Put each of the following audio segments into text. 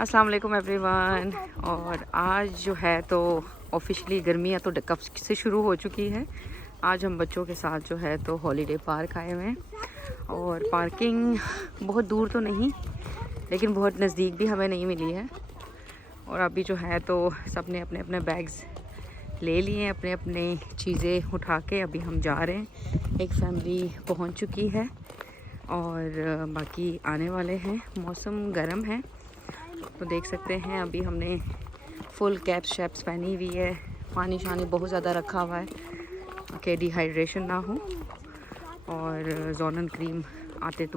अस्सलाम वालेकुम एवरीवन। और आज जो है तो ऑफिशियली गर्मियाँ तो कब से शुरू हो चुकी है। आज हम बच्चों के साथ जो है तो हॉलीडे पार्क आए हुए हैं और पार्किंग बहुत दूर तो नहीं लेकिन बहुत नज़दीक भी हमें नहीं मिली है। और अभी जो है तो सब ने अपने अपने बैग्स ले लिए, अपने अपने चीज़ें उठा के अभी हम जा रहे हैं। एक फैमिली पहुंच चुकी है और बाकी आने वाले हैं। मौसम गर्म है तो देख सकते हैं अभी हमने फुल कैप्स शैप्स पहनी हुई है। पानी शानी बहुत ज़्यादा रखा हुआ है कि डिहाइड्रेशन ना हो। और जोनल क्रीम आते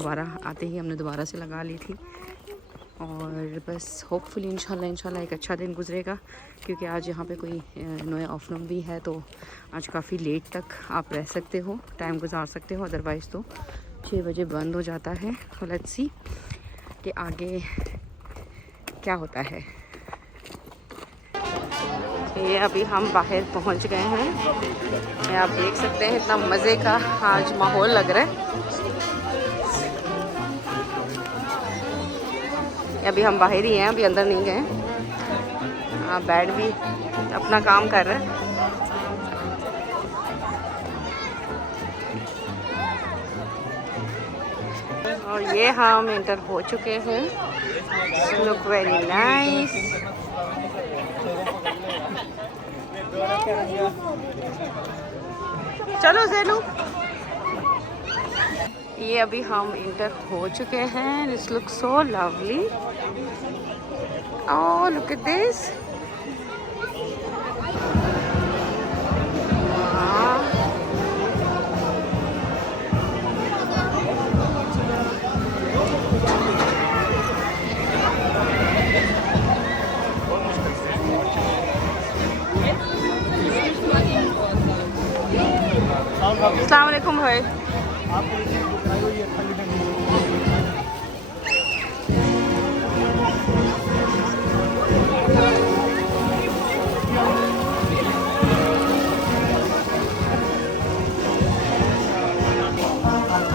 ही हमने दोबारा से लगा ली थी। और बस होपफुली इंशाल्लाह एक अच्छा दिन गुजरेगा क्योंकि आज यहाँ पे कोई नया आफ्टरनून भी है तो आज काफ़ी लेट तक आप रह सकते हो, टाइम गुजार सकते हो। अदरवाइज़ तो 6 बजे बंद हो जाता है। तो लेट्स सी कि आगे क्या होता है। ये अभी हम बाहर पहुंच गए हैं। ये आप देख सकते हैं इतना मज़े का आज माहौल लग रहा है। अभी हम बाहर ही हैं, अभी अंदर नहीं गए। बैड भी अपना काम कर रहे हैं। और ये हम एंटर हो चुके हैं। Look very nice. चलो ज़ेनू, ये अभी हम इंटर हो चुके हैं। This look so lovely. Oh look at this. अस्सलाम वालेकुम भाई।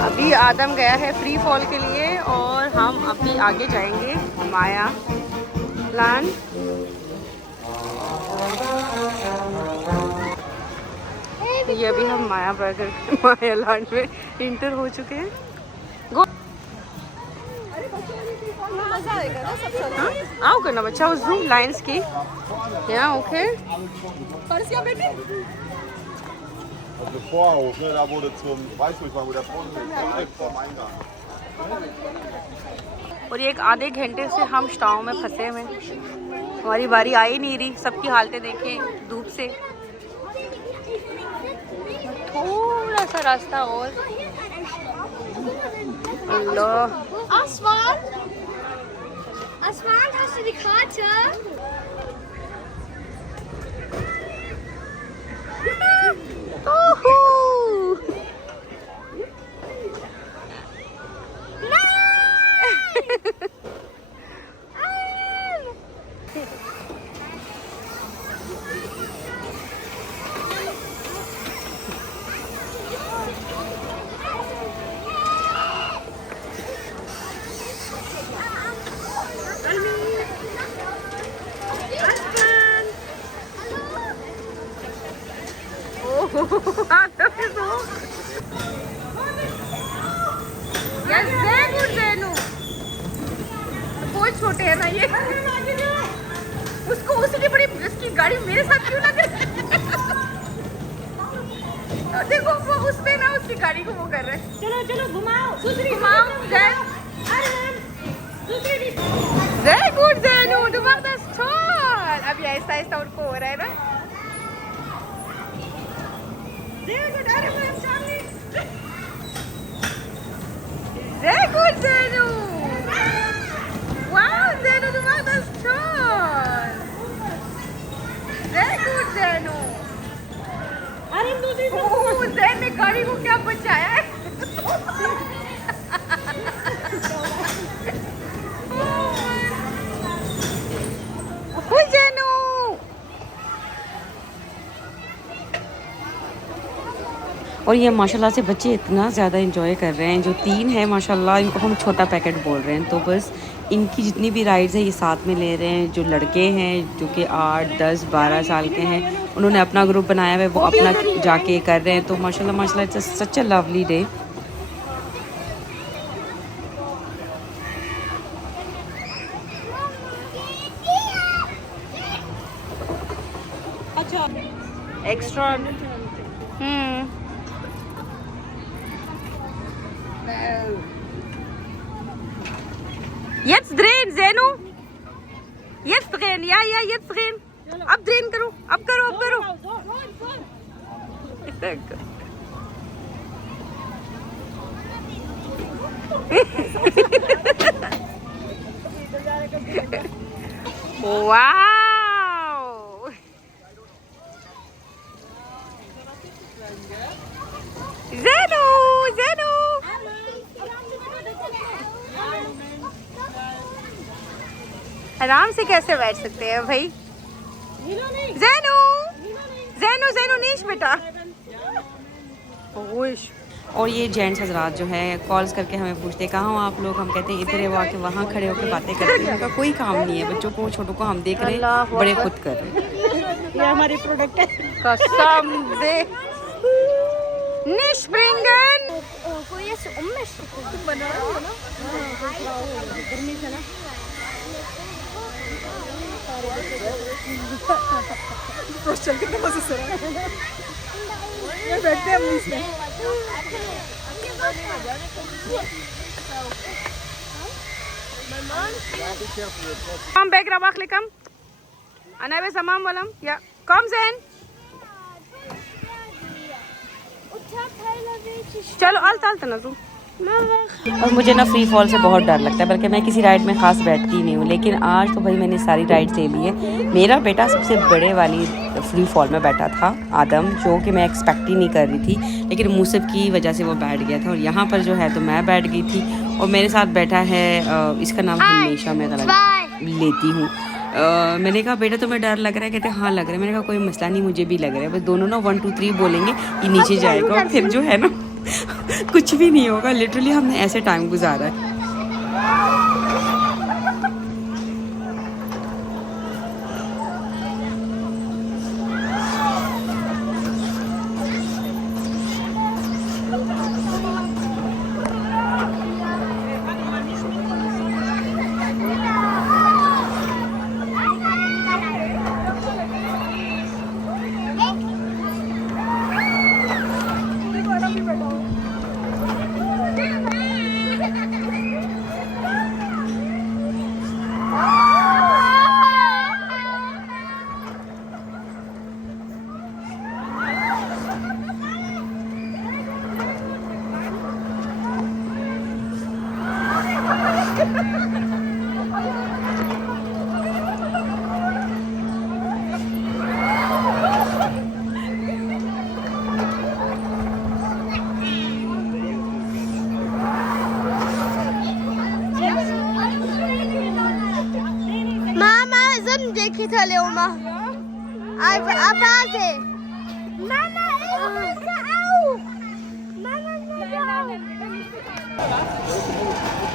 अभी आदम गया है फ्री फॉल के लिए और हम अभी आगे जाएंगे माया लैंड। ये अभी हम माया लैंड में इंटर हो चुके हैं। गो आओ करना बच्चा उस जूम लाइन्स की यहाँ। Okay Also Vorhof, ne, da wurde zum, weißt du, ich war, wo der Brunnen ist, direkt vorm Eingang. और ये एक आधे घंटे से हम स्टाव में फंसे हुए। हमारी बारी आ ही नहीं रही। सबकी हालतें देखें धूप से। थोड़ा सा रास्ता और। अल्लाह Aswan? Aswan, hast du die Karte? बहुत छोटे हैं ना ये। उसको उसकी बड़ी उसकी गाड़ी मेरे साथ क्यों लग रही है? देखो वो उसमें ना उसकी गाड़ी को वो कर रहे हैं। चलो चलो घुमाओ, दूसरी घुमाओ जय गुड ज़ैनू जबरदस्त छोड़। अभी ऐसा ऐसा उनको हो रहा है ना। जय गुड ज़ैनू। वाओ ज़ैनू जबरदस्त छोड़। जय गुड ज़ैनू। अरे दूसरी ज़ैन ने गाड़ी को क्या बचाया है। ज़ैनू और ये माशाल्लाह से बच्चे इतना ज़्यादा इंजॉय कर रहे हैं। जो 3 है माशाल्लाह, इनको हम छोटा पैकेट बोल रहे हैं। तो बस इनकी जितनी भी राइड्स हैं ये साथ में ले रहे हैं। जो लड़के हैं जो कि 8, 10, 12 साल के हैं, उन्होंने अपना ग्रुप बनाया हुआ है, वो अपना जाके कर रहे हैं। तो माशाल्लाह माशाल्लाह it's such a lovely day. Extra Jetzt drehen, Zeno. Jetzt drehen, ja, jetzt drehen. Abdrehen करो, अब करो, अब करो. Wow. Zeno, Zeno. आराम से कैसे बैठ सकते हैं भाई? ज़ैनू, ज़ैनू, ज़ैनू नीश बेटा। और ये जेंट्स हजरात जो है कॉल्स करके हमें पूछते हैं कहाँ हो आप लोग। हम कहते हैं इधर है, वो आके वहाँ खड़े होकर बातें करते हैं। उनका कोई काम नहीं है, बच्चों को छोटों को हम देख रहे हैं, बड़े खुद कर रहे हैं। ये हमारी प्रोडक्ट है। कसम से nicht bringen. कोई ऐसे उम्मीद बना रहा है ना? गर्मी से ना। चल कितने मजे से बैठते हैं इसमें। Komm, Beck, Rabach, komm. Anna, Samam, Walam. Ja, komm, Zen. चलो अलता ना तू। और मुझे ना फ्री फॉल से बहुत डर लगता है, बल्कि मैं किसी राइड में ख़ास बैठती ही नहीं हूँ। लेकिन आज तो भाई मैंने सारी राइड्स ले ली है। मेरा बेटा सबसे बड़े वाली फ्री फॉल में बैठा था, आदम, जो कि मैं एक्सपेक्ट ही नहीं कर रही थी, लेकिन मूसब की वजह से वो बैठ गया था। और यहाँ पर जो है तो मैं बैठ गई थी, और मेरे साथ बैठा है इसका नाम हमेशा मैं लेती हूँ। मैंने कहा बेटा तुम्हें डर लग रहा है? कहते हाँ लग रहा है। मैंने कहा कोई मसला नहीं, मुझे भी लग रहा है। बस दोनों ना 1, 2, 3 बोलेंगे, ये नीचे जाएगा, और फिर जो है ना कुछ भी नहीं होगा। लिटरली हमने ऐसे टाइम गुजारा है।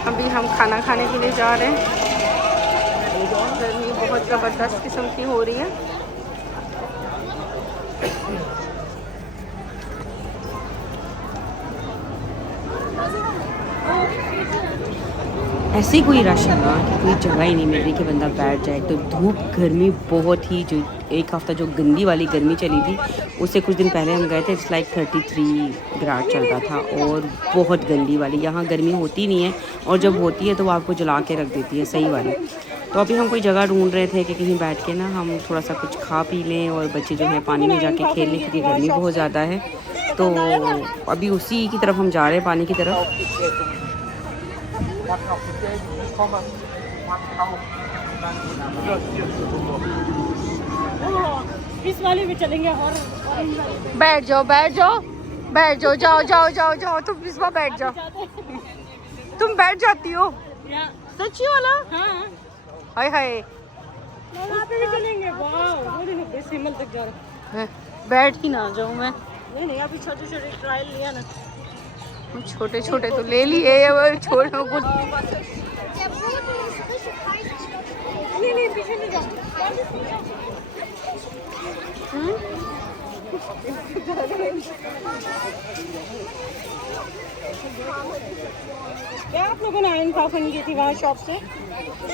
अभी हम खाना खाने के लिए जा रहे हैं। गर्मी बहुत ज़बरदस्त किस्म की हो रही है। ऐसी कोई रश है ना कि कोई जगह ही नहीं मिल रही कि बंदा बैठ जाए। तो धूप गर्मी बहुत ही, जो एक हफ़्ता जो गंदी वाली गर्मी चली थी, उससे कुछ दिन पहले हम गए थे, इट्स लाइक 33 ग्राड चल रहा था, और बहुत गंदी वाली। यहाँ गर्मी होती नहीं है, और जब होती है तो वो आपको जला के रख देती है सही वाली। तो अभी हम कोई जगह ढूंढ रहे थे कि कहीं बैठ के ना हम थोड़ा सा कुछ खा पी लें, और बच्चे जो हैं पानी में जाके खेलने के लिए, गर्मी बहुत ज़्यादा है। तो अभी उसी की तरफ हम जा रहे हैं, पानी की तरफ। इस वाले में चलेंगे। और बैठ जाओ, बैठ जाओ, बैठ जाओ, जाओ जाओ जाओ जाओ, तुम इस बार बैठ जाओ। तुम बैठ जाती हो सच्ची वाला? हाँ, हाय हाय, वहाँ पे भी चलेंगे। वाह, सिमल तक जा रहे हैं। बैठ ही ना जाऊँ मैं। नहीं, अभी छोटे छोटे ट्रायल लिया ना। छोटे छोटे तो ले लिए, छोटे कुछ क्या आप लोगों ने आयरन पापन की थी वहाँ शॉप से?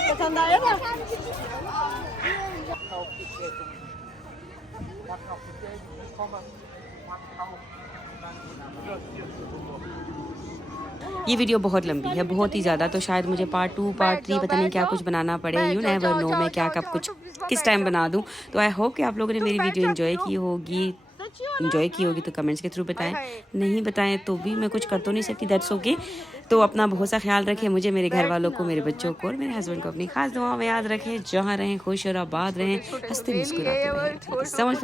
पसंद आया था? ये वीडियो बहुत लंबी है, बहुत ही ज़्यादा, तो शायद मुझे पार्ट 2 पार्ट 3 पता नहीं क्या कुछ बनाना पड़े। यू नेवर नो मैं क्या कब कुछ किस टाइम बना दूँ। तो आई होप कि आप लोगों ने मेरी वीडियो एंजॉय की होगी। एंजॉय की होगी तो कमेंट्स के थ्रू बताएं, नहीं बताएं तो भी मैं कुछ कर तो नहीं सकती, दैट्स ओके। तो अपना बहुत सा ख्याल रखें, मुझे, मेरे घर वालों को, मेरे बच्चों को और मेरे हस्बैंड को अपनी खास दुआओं में याद रखें। जहाँ रहें खुश और आबाद रहें, हंसते मुस्कुराते रहें। समझ